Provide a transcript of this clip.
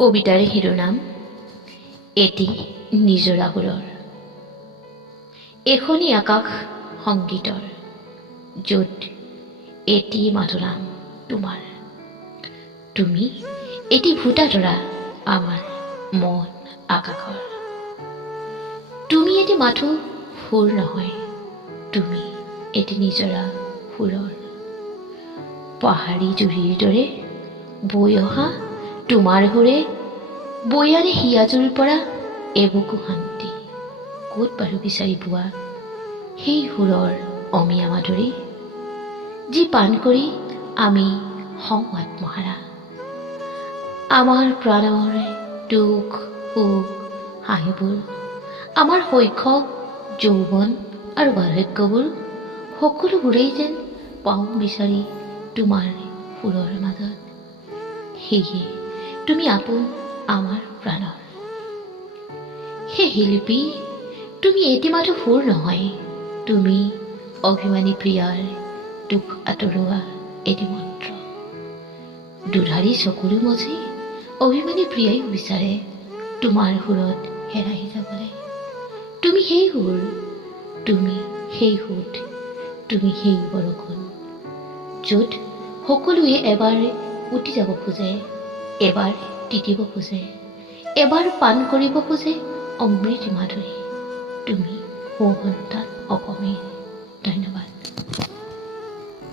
কবিতাৰ শিৰোনাম এটি নিজৰা সুৰৰ। এখনি আকাশ সংগীতৰ, য'ত এটি মাথো নাম তোমাৰ। তুমি এটি ভূটা তৰা আমাৰ মন আকাশৰ। তুমি এটি মাথো সুৰ নহয়, তুমি এটি নিজৰা সুৰৰ। পাহাৰী জুৰিৰ দৰে বৈ অহা তোমাৰ সুৰে বৈয়াৰে হিয়াজুৰ পৰা এবুকু শান্তি। ক'ত বাৰু বিচাৰি পোৱা সেই সুৰৰ অমিয়া মাধুৰী, যি পান কৰি আমি হওঁ আত্মহাৰা। আমাৰ প্ৰাণৰ দুখ সুখ হাঁহিবোৰ, আমাৰ শৈশৱ যৌৱন আৰু বাৰ্ধক্যবোৰ সকলোবোৰেই যেন পাওঁ বিচাৰি তোমাৰ সুৰৰ মাজত। সেয়ে তুমি আপোন আমাৰ প্ৰাণৰ। হে শিল্পী, তুমি এটি মাথো সুৰ নহয়, তুমি অভিমানী প্ৰিয়াৰ দুখ আঁতৰোৱা এটি মন্ত্ৰ। দুধাৰি চকুৰো মজি অভিমানী প্ৰিয়াই বিচাৰে তোমাৰ সুৰত হেৰাই যাবলৈ। তুমি সেই সুৰ, তুমি সেই সুত, তুমি সেই বৰষুণ, য'ত সকলোৱে এবাৰ উটি যাব খোজে, এবাৰ তিতিব খোজে, এবাৰ পান কৰিব খোজে অমৃত মাধুৰী। তুমি সু সন্তান অসমীৰ। ধন্যবাদ।